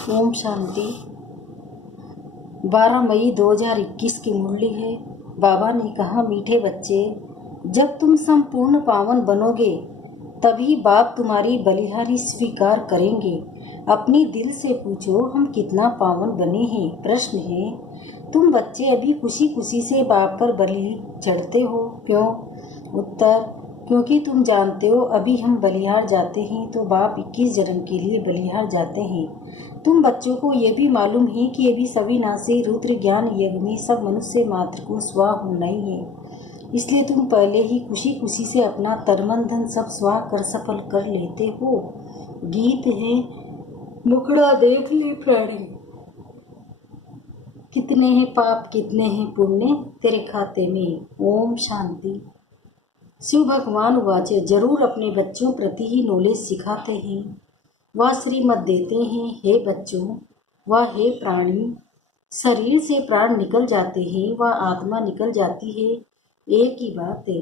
ओम शांति। 12 मई 2021 की मुरली है। बाबा ने कहा, मीठे बच्चे, जब तुम संपूर्ण पावन बनोगे तभी बाप तुम्हारी बलिहारी स्वीकार करेंगे। अपनी दिल से पूछो, हम कितना पावन बने हैं। प्रश्न है, तुम बच्चे अभी खुशी खुशी से बाप पर बलि चढ़ते हो, क्यों? उत्तर, क्योंकि तुम जानते हो अभी हम बलिहार जाते हैं तो बाप 21 जन्म के लिए बलिहार जाते हैं। तुम बच्चों को ये भी मालूम है कि अभी सविनाशी रुद्र ज्ञान यज्ञ में सब मनुष्य मात्र को स्वाह होना ही है। इसलिए तुम पहले ही खुशी खुशी से अपना तन धन सब स्वाह कर सफल कर लेते हो। गीत है, मुखड़ा देख ले प्राणी, कितने हैं पाप कितने हैं पुण्य तेरे खाते में। ओम शांति। शिव भगवान वाचे, जरूर अपने बच्चों प्रति ही नॉलेज सिखाते हैं। वह श्रीमत देते हैं, हे बच्चों, वह हे प्राणी, शरीर से प्राण निकल जाते हैं, वह आत्मा निकल जाती है, एक ही बात है।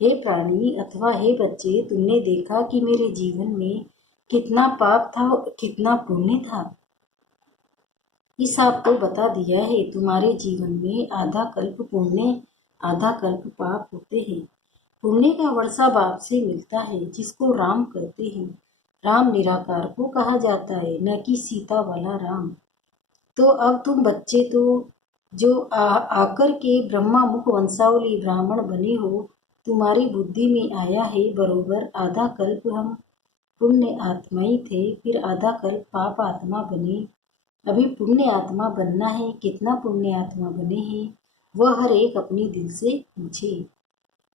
हे प्राणी अथवा हे बच्चे, तुमने देखा कि मेरे जीवन में कितना पाप था कितना पुण्य था। हिसाब तो बता दिया है। तुम्हारे जीवन में आधा कल्प पुण्य आधा कल्प पाप होते हैं। पुण्य का वर्षा बाप से मिलता है, जिसको राम कहते हैं। राम निराकार को कहा जाता है, न कि सीता वाला राम। तो अब तुम बच्चे तो जो आकर के ब्रह्मा मुख वंशावली ब्राह्मण बने हो, तुम्हारी बुद्धि में आया है बरोबर आधा कल्प हम पुण्य आत्मा ही थे, फिर आधा कल्प पाप आत्मा बने। अभी पुण्य आत्मा बनना है। कितना पुण्य आत्मा बने हैं वह हर एक अपने दिल से पूछे।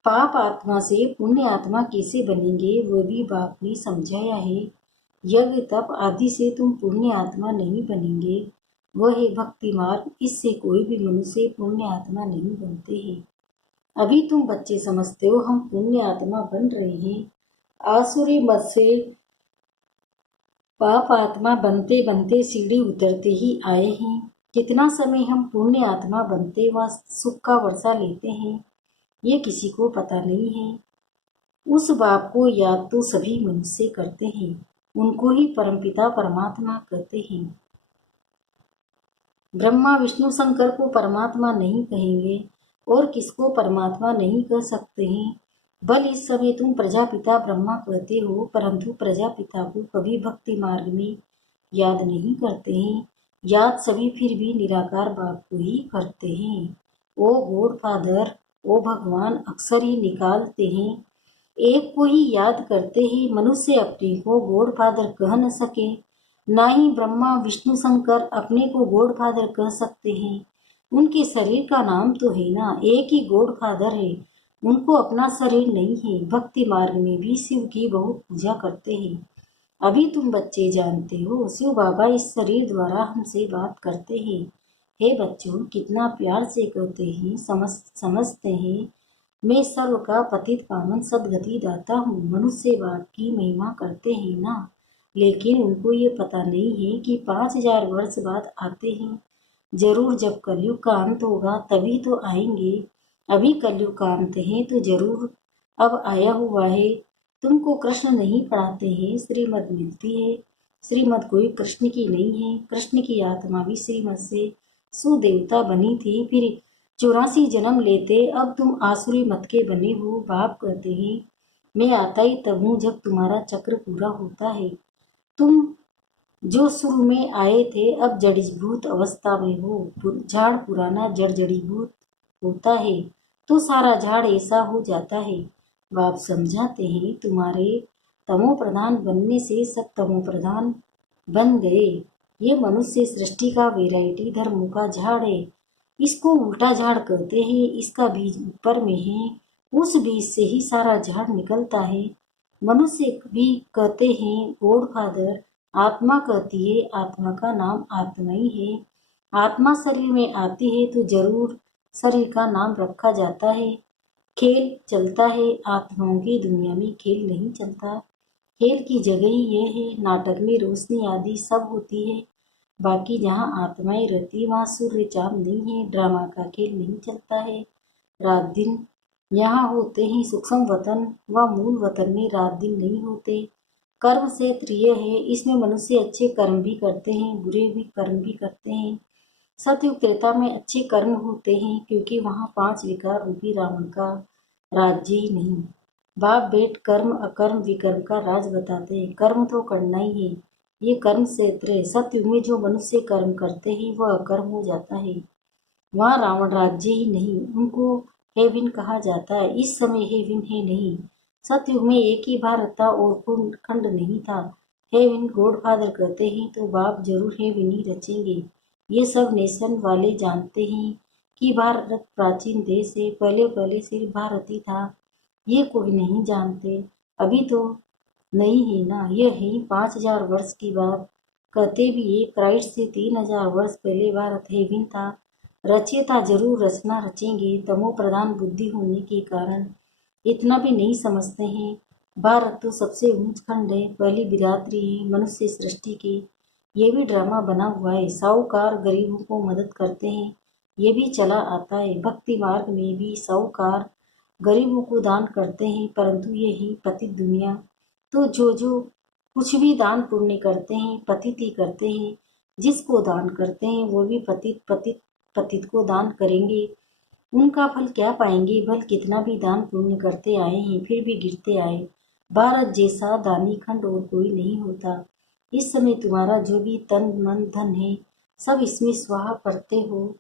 पाप आत्मा से पुण्य आत्मा कैसे बनेंगे वो भी बाप ने समझाया है। यज्ञ तप आदि से तुम पुण्य आत्मा नहीं बनेंगे, वह है भक्ति मार्ग, इससे कोई भी मनुष्य पुण्य आत्मा नहीं बनते हैं। अभी तुम बच्चे समझते हो हम पुण्य आत्मा बन रहे हैं। आसुरी मत से पाप आत्मा बनते बनते सीढ़ी उतरते ही आए हैं। कितना समय हम पुण्य आत्मा बनते व सुख का वर्षा लेते हैं ये किसी को पता नहीं है। उस बाप को याद तो सभी मनुष्य करते हैं, उनको ही परमपिता परमात्मा कहते हैं। ब्रह्मा विष्णु शंकर को परमात्मा नहीं कहेंगे और किसको परमात्मा नहीं कह सकते हैं। बल इस समय तुम प्रजापिता ब्रह्मा कहते हो, परंतु प्रजापिता को कभी भक्ति मार्ग में याद नहीं करते हैं। याद सभी फिर भी निराकार बाप को ही करते हैं। ओ गॉड फादर, ओ भगवान अक्सर ही निकालते हैं, एक को ही याद करते ही मनुष्य अपने को गॉड फादर कह न सके, ना ही ब्रह्मा विष्णु शंकर अपने को गॉड फादर कह सकते हैं। उनके शरीर का नाम तो है ना, एक ही गॉड फादर है, उनको अपना शरीर नहीं है। भक्ति मार्ग में भी शिव की बहुत पूजा करते हैं। अभी तुम बच्चे जानते हो शिव बाबा इस शरीर द्वारा हमसे बात करते हैं। हे बच्चों, कितना प्यार से कहते हैं, समझते हैं, मैं सर्व का पतित पावन सदगति दाता हूँ। मनुष्य बाप की महिमा करते हैं ना, लेकिन उनको ये पता नहीं है कि 5000 वर्ष बाद आते हैं। जरूर जब कलयुग का अंत होगा तभी तो आएंगे। अभी कलयुग का अंत है तो जरूर अब आया हुआ है। तुमको कृष्ण नहीं पढ़ाते हैं, श्रीमत मिलती है। श्रीमत कोई कृष्ण की नहीं है, कृष्ण की आत्मा भी श्रीमत से सुदेवता बनी थी, फिर 84 जन्म लेते। अब तुम आसुरी मत के बने हो। बाप कहते हैं, मैं आता ही तब हूँ जब तुम्हारा चक्र पूरा होता है। तुम जो शुरू में आए थे अब जड़ीभूत अवस्था में हो। झाड़ पुराना जड़ जड़ीभूत होता है तो सारा झाड़ ऐसा हो जाता है। बाप समझाते हैं, तुम्हारे तमो प्रधान बनने से सब तमो प्रधान बन गए। ये मनुष्य सृष्टि का वैरायटी धर्मों का झाड़ है। इसको उल्टा झाड़ कहते हैं। इसका बीज ऊपर में है, उस बीज से ही सारा झाड़ निकलता है। मनुष्य भी कहते हैं गॉड फादर, आत्मा कहती है आत्मा का नाम आत्मा ही है। आत्मा शरीर में आती है तो जरूर शरीर का नाम रखा जाता है। खेल चलता है, आत्माओं की दुनिया में खेल नहीं चलता। खेल की जगह ही ये है, नाटक में रोशनी आदि सब होती है, बाकी जहाँ आत्माएं रहती वहाँ सूर्य चाँद नहीं है। ड्रामा का खेल नहीं चलता है। रात दिन यहाँ होते हैं। सूक्ष्म वतन व मूल वतन में रात दिन नहीं होते। कर्म क्षेत्र यह है, इसमें मनुष्य अच्छे कर्म भी करते हैं, बुरे भी कर्म भी करते हैं। सतयुग त्रेता में अच्छे कर्म होते हैं, क्योंकि वहाँ 5 विकार रूपी रावण का राज्य ही नहीं। बाप बेट कर्म अकर्म विकर्म का राज बताते हैं। कर्म तो करना ही है, ये कर्म क्षेत्र है। सतयुग में जो मनुष्य कर्म करते हैं वह अकर्म हो जाता है। वहाँ रावण राज्य ही नहीं, उनको हेविन कहा जाता है। इस समय हेविन है नहीं। सतयुग में एक ही भारत था और कोई खंड नहीं था। हेविन गॉडफादर कहते हैं तो बाप जरूर हेविन ही रचेंगे। ये सब नेशन वाले जानते हैं कि भारत प्राचीन देश है, पहले पहले सिर्फ भारत ही था। ये कोई नहीं जानते, अभी तो नहीं है ना, ये है 5000 वर्ष की बात। कहते भी ये क्राइस्ट से 3000 वर्ष पहले भारत हेविन था। रचयिता जरूर रचना रचेंगे, तमो प्रधान बुद्धि होने के कारण इतना भी नहीं समझते हैं। भारत तो सबसे ऊंच खंड है, पहली बिरादरी है मनुष्य सृष्टि की। ये भी ड्रामा बना हुआ है। साहूकार गरीबों को मदद करते हैं, ये भी चला आता है। भक्ति मार्ग में भी साहूकार गरीबों को दान करते हैं, परंतु ये ही पतित दुनिया तो जो कुछ भी दान पुण्य करते हैं पतित ही करते हैं। जिसको दान करते हैं वो भी पतित पतित पतित को दान करेंगे। उनका फल क्या पाएंगे? भल कितना भी दान पुण्य करते आए हैं फिर भी गिरते आए। भारत जैसा दानी खंड और कोई नहीं होता। इस समय तुम्हारा जो भी तन मन धन है सब इसमें स्वाहा करते हो।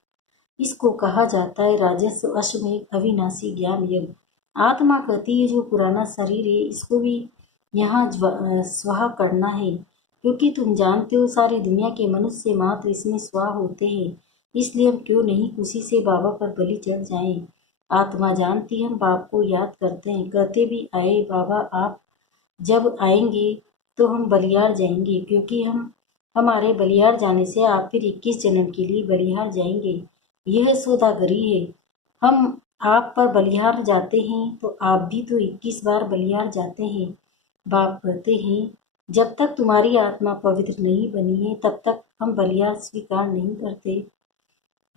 इसको कहा जाता है राजस्व अश्वमेध अविनाशी ज्ञान यज्ञ। आत्मा कहती है जो पुराना शरीर है इसको भी यहाँ स्वाहा करना है, क्योंकि तुम जानते हो सारी दुनिया के मनुष्य मात्र इसमें स्वाहा होते हैं। इसलिए हम क्यों नहीं खुशी से बाबा पर बलि चढ़ जाएं। आत्मा जानती हम बाप को याद करते हैं, कहते भी आए बाबा आप जब आएंगे तो हम बलिहार जाएंगे, क्योंकि हम हमारे बलिहार जाने से आप फिर 21 जन्म के लिए बलिहार जाएंगे। यह सौदागरी है। हम आप पर बलिहार जाते हैं तो आप भी तो 21 बार बलिहार जाते हैं। बाप कहते हैं जब तक तुम्हारी आत्मा पवित्र नहीं बनी है तब तक हम बलिहार स्वीकार नहीं करते।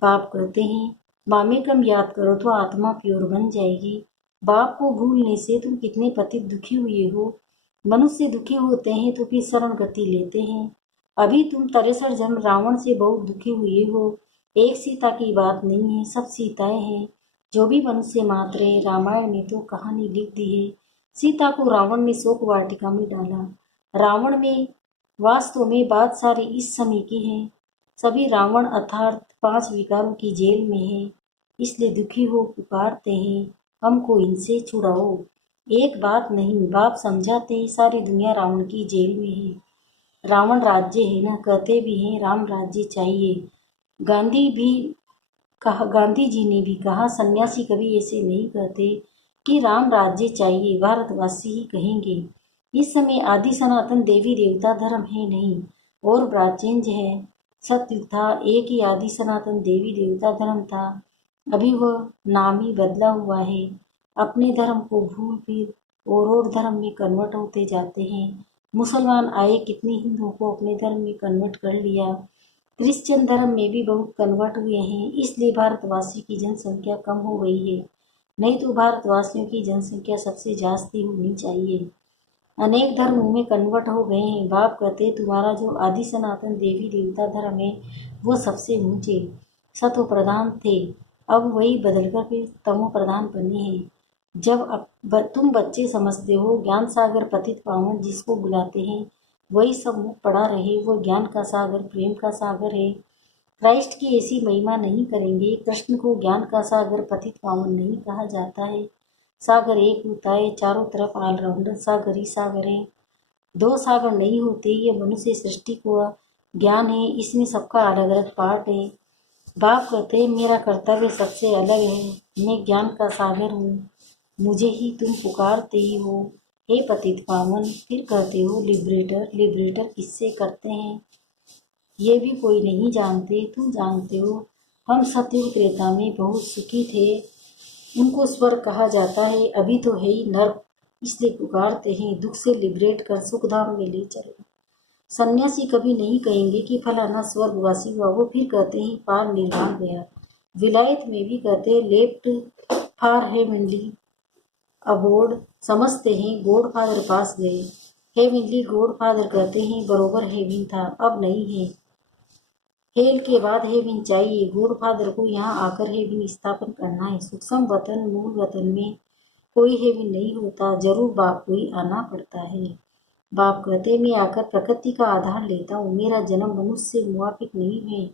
बाप कहते हैं मामे कम याद करो तो आत्मा प्योर बन जाएगी। बाप को भूलने से तुम कितने पतित दुखी हुए हो। मनुष्य दुखी होते हैं तो फिर शरण गति लेते हैं। अभी तुम 63 जन्म रावण से बहुत दुखी हुए हो। एक सीता की बात नहीं है, सब सीताएं हैं। जो भी मनुष्य मात्र है, रामायण ने तो कहानी लिख दी है। सीता को रावण ने शोक वाटिका में डाला। रावण में वास्तव में बात सारी इस समय की है। सभी रावण अर्थात 5 विकारों की जेल में है, इसलिए दुखी हो पुकारते हैं हमको इनसे छुड़ाओ। एक बात नहीं, बाप समझाते हैं सारी दुनिया रावण की जेल में है। रावण राज्य है ना, कहते भी हैं राम राज्य चाहिए। गांधी जी ने भी कहा सन्यासी कभी ऐसे नहीं कहते कि राम राज्य चाहिए, भारतवासी ही कहेंगे। इस समय आदि सनातन देवी देवता धर्म है नहीं और प्राचीन है। सतयुग था, एक ही आदि सनातन देवी देवता धर्म था। अभी वह नाम ही बदला हुआ है। अपने धर्म को भूल फिर और धर्म में कन्वर्ट होते जाते हैं। मुसलमान आए, कितने हिंदुओं को अपने धर्म में कन्वर्ट कर लिया। क्रिश्चियन धर्म में भी बहुत कन्वर्ट हुए हैं, इसलिए भारतवासी की जनसंख्या कम हो गई है। नहीं तो भारतवासियों की जनसंख्या सबसे जास्ती होनी चाहिए। अनेक धर्मों में कन्वर्ट हो गए हैं। बाप कहते तुम्हारा जो आदि सनातन देवी देवता धर्म है वो सबसे ऊंचे सत्व प्रधान थे, अब वही बदलकर फिर तमो प्रधान बने हैं। जब तुम बच्चे समझते हो ज्ञान सागर पतित पावन जिसको बुलाते हैं वही सब मुख पड़ा रहे, वो ज्ञान का सागर प्रेम का सागर है। क्राइस्ट की ऐसी महिमा नहीं करेंगे। कृष्ण को ज्ञान का सागर पतित पावन नहीं कहा जाता है। सागर एक होता है, चारों तरफ ऑलराउंडर सागर ही सागर है। दो सागर नहीं होते। ये मनुष्य सृष्टि को ज्ञान है, इसमें सबका अलग अलग पार्ट है। बाप कहते हैं मेरा कर्तव्य सबसे अलग है, मैं ज्ञान का सागर हूँ, मुझे ही तुम पुकारते ही हो हे पतित पावन। फिर कहते हो लिबरेटर। लिबरेटर किससे करते हैं ये भी कोई नहीं जानते, तुम जानते हो। हम सतयुग त्रेता में बहुत सुखी थे, उनको स्वर्ग कहा जाता है। अभी तो है ही नर्क, इसलिए पुकारते हैं दुख से लिबरेट कर सुखधाम में ले चलो। सन्यासी कभी नहीं कहेंगे कि फलाना स्वर्गवासी हुआ, वो फिर कहते हैं पार निर्वाण गया। विलायत में भी कहते हैं लेफ्ट फार हेवनली अबोर्ड, समझते हैं गॉड फादर पास गए। हेविनली गॉड फादर कहते हैं बरोबर हेविन था, अब नहीं है। हेल के बाद हेविन चाहिए। गॉड फादर को यहाँ आकर हेविन स्थापन करना है। सूक्ष्म वतन मूल वतन में कोई हेविन नहीं होता, जरूर बाप को ही आना पड़ता है। बाप कहते मैं आकर प्रकृति का आधार लेता हूँ, मेरा जन्म मनुष्य से मुआफिक नहीं है।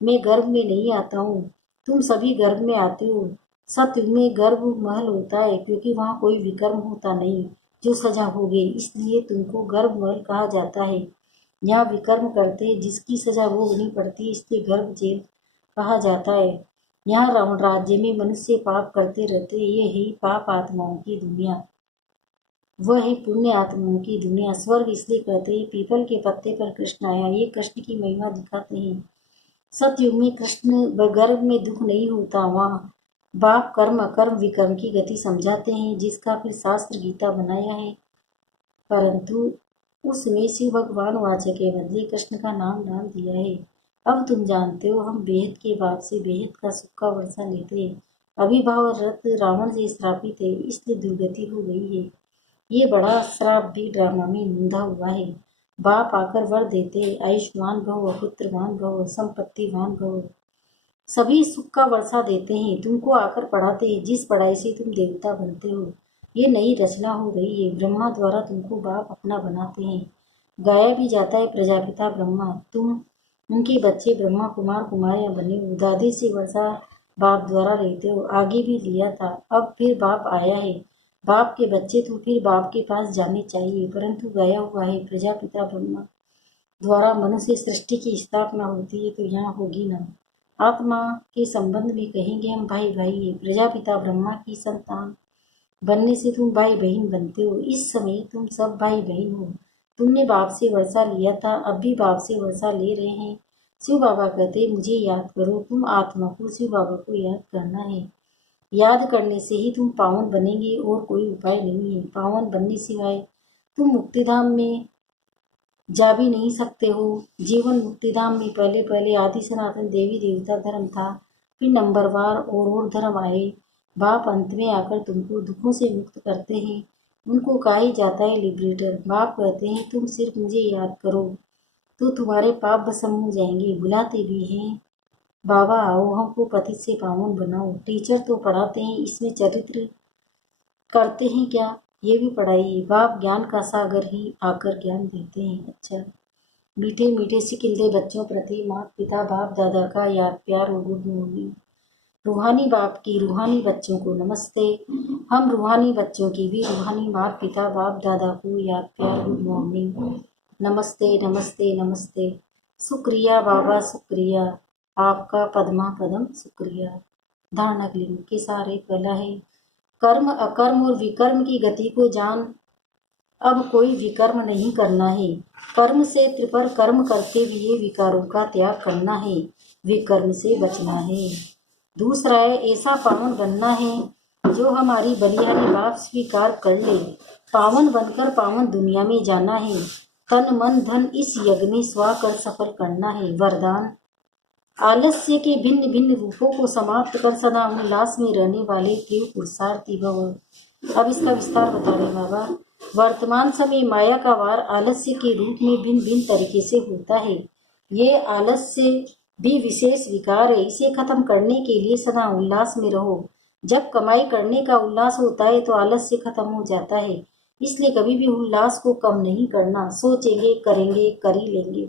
मैं गर्भ में नहीं आता हूँ, तुम सभी गर्भ में आते हो। सत्युग में गर्भ महल होता है, क्योंकि वहाँ कोई विकर्म होता नहीं जो सजा भोगे, इसलिए तुमको गर्भ महल कहा जाता है। यहाँ विकर्म करते जिसकी सजा भोगनी पड़ती, इसलिए गर्भ जेल कहा जाता है। यहाँ रावण राज्य में मनुष्य पाप करते रहते, ये ही पाप आत्माओं की दुनिया, वह है पुण्य आत्माओं की दुनिया। स्वर्ग इसलिए कहते हैं पीपल के पत्ते पर कृष्ण आया, ये कृष्ण की महिमा दिखाते हैं। सतयुग में कृष्ण गर्भ में दुख नहीं होता, वहाँ बाप कर्म अकर्म विकर्म की गति समझाते हैं, जिसका फिर शास्त्र गीता बनाया है। परंतु उसमें शिव भगवान वाचक के बदले कृष्ण का नाम डाल दिया है। अब तुम जानते हो हम बेहद के बाप से बेहद का सुख का वर्षा लेते हैं। अभिभाव रथ रावण से श्रापित है, इसलिए दुर्गति हो गई है। ये बड़ा श्राप भी ड्रामा में निंदा हुआ है। बाप आकर वर देते आयुष्मान भव, पुत्रवान भव, संपत्तिवान भव, सभी सुख का वर्षा देते हैं। तुमको आकर पढ़ाते हैं, जिस पढ़ाई से तुम देवता बनते हो। ये नई रचना हो रही है, ब्रह्मा द्वारा तुमको बाप अपना बनाते हैं। गाया भी जाता है प्रजापिता ब्रह्मा, तुम उनके बच्चे ब्रह्मा कुमार कुमारियां बने हो। दादी से वर्षा बाप द्वारा लेते हो, आगे भी लिया था, अब फिर बाप आया है। बाप के बच्चे तो फिर बाप के पास जाने चाहिए, परंतु गया हुआ है प्रजापिता ब्रह्मा द्वारा मनुष्य सृष्टि की स्थापना होती है, तो यहाँ होगी ना। आत्मा के संबंध में कहेंगे हम भाई भाई है। प्रजापिता ब्रह्मा की संतान बनने से तुम भाई बहन बनते हो। इस समय तुम सब भाई बहन हो। तुमने बाप से वर्षा लिया था, अब भी बाप से वर्षा ले रहे हैं। शिव बाबा कहते मुझे याद करो, तुम आत्मा को शिव बाबा को याद करना है। याद करने से ही तुम पावन बनेंगे, और कोई उपाय नहीं है। पावन बनने सिवाय तुम मुक्तिधाम में जा भी नहीं सकते हो। जीवन मुक्तिधाम में पहले पहले आदि सनातन देवी देवता धर्म था, फिर नंबरवार और धर्म आए। बाप अंत में आकर तुमको दुखों से मुक्त करते हैं, उनको कहा ही जाता है लिबरेटर। बाप कहते हैं तुम सिर्फ मुझे याद करो तो तुम्हारे पाप भस्म हो जाएंगे। बुलाते भी हैं बाबा आओ हमको पतित से पावन बनाओ। टीचर तो पढ़ाते हैं, इसमें चरित्र करते हैं क्या, ये भी पढ़ाई है। बाप ज्ञान का सागर ही आकर ज्ञान देते हैं। अच्छा, मीठे मीठे सिकिलदे बच्चों प्रति माता पिता बाप दादा का याद प्यार और गुड मॉर्निंग। रूहानी बाप की रूहानी बच्चों को नमस्ते। हम रूहानी बच्चों की भी रूहानी माता पिता बाप दादा को याद प्यार गुड मॉर्निंग। नमस्ते नमस्ते नमस्ते। शुक्रिया बाबा शुक्रिया, आपका पद्मा पदम शुक्रिया। धारणा के सारे कला है। कर्म अकर्म और विकर्म की गति को जान, अब कोई विकर्म नहीं करना है। कर्म से त्रिपर कर्म करके भी ये विकारों का त्याग करना है, विकर्म से बचना है। दूसरा है ऐसा पावन बनना है जो हमारी बलिहारी बाप स्वीकार कर ले। पावन बनकर पावन दुनिया में जाना है। तन मन धन इस यज्ञ में स्वा कर सफल करना है। वरदान आलस्य के भिन्न भिन्न रूपों को समाप्त कर सदा उल्लास में रहने वाले प्रिय पुरुषार्थी भव। अब इसका विस्तार बता रहे बाबा। वर्तमान समय माया का वार आलस्य के रूप में भिन्न भिन्न तरीके से होता है। ये आलस्य भी विशेष विकार है, इसे खत्म करने के लिए सदा उल्लास में रहो। जब कमाई करने का उल्लास होता है तो आलस्य खत्म हो जाता है, इसलिए कभी भी उल्लास को कम नहीं करना। सोचेंगे करेंगे कर ही लेंगे,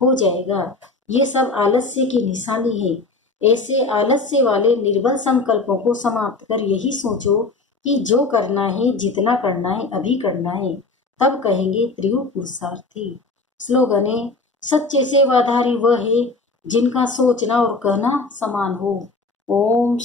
हो जाएगा। ये सब आलस्य की निशानी है। ऐसे आलस्य वाले निर्बल संकल्पों को समाप्त कर यही सोचो कि जो करना है जितना करना है अभी करना है, तब कहेंगे त्रियुग पुरुषार्थी। स्लोगन है सच्चे सेवाधारी वह है जिनका सोचना और कहना समान हो। ओम